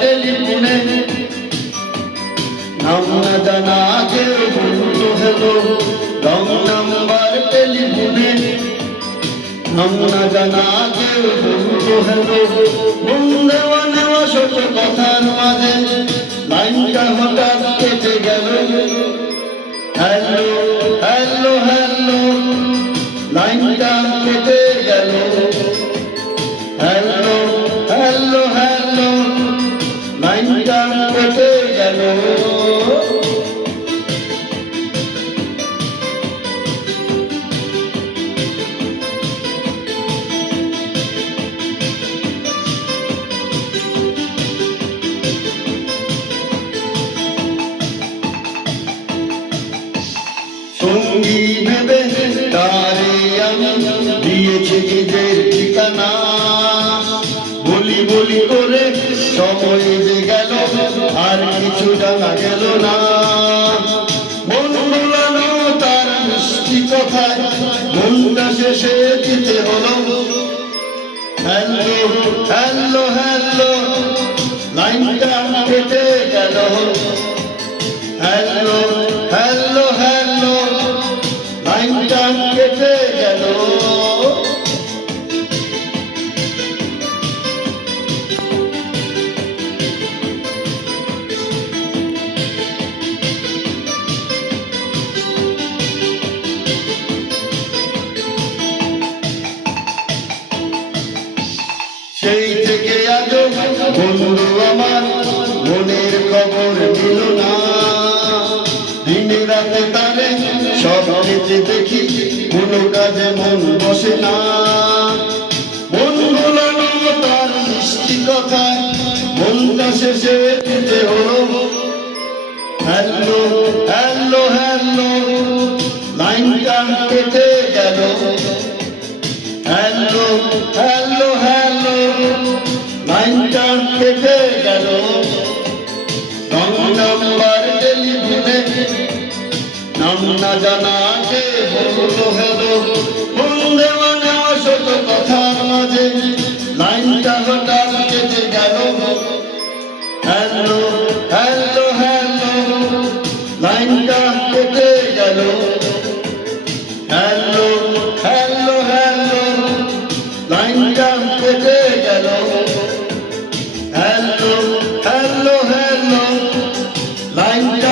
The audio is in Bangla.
টেলিফোনে। নাম না জানা কেউ বন্ধু হলো রং নাম্বার টেলিফোনে। নাম না জানা কেউ বন্ধু হলো মন নেওয়া ছোট কথার মাঝে। লাইনটা হঠাৎ কেটে গেল। Hello hello hello. লাইনটা কেটে তারে আমি দিয়েছি নিজের ঠিকানা। বলি বলি করে সময় যে গেল, আর কিছু জানা গেল না। শেষে দিতে হলো। হ্যালো হ্যালো, লাইনটা কেটে গেল। হ্যালো কেটে গেল। সেই থেকে আজ বন্ধু আমার, মনের খবর দিল না। দিনে রাতে তারে সব কিছু কোনো কাজে মন বসে না, মন ভোলানো তার মিষ্টি কথায়। মনটা শেষে দিতে হলো। হ্যালো হ্যালো হ্যালো, লাইনটা কেটে গেল। হ্যালো হ্যালো হ্যালো, লাইনটা কেটে গেল। নাম না জানা দেওয়া নেওয়া শত কথার মাঝে, লাইনটা হঠাৎ কেটে গেল। হ্যালো হ্যালো হ্যালো, লাইনটা কেটে গেল। হ্যালো হ্যালো হ্যালো, লাইনটা কেটে গেল। হ্যালো হ্যালো হ্যালো, লাইনটা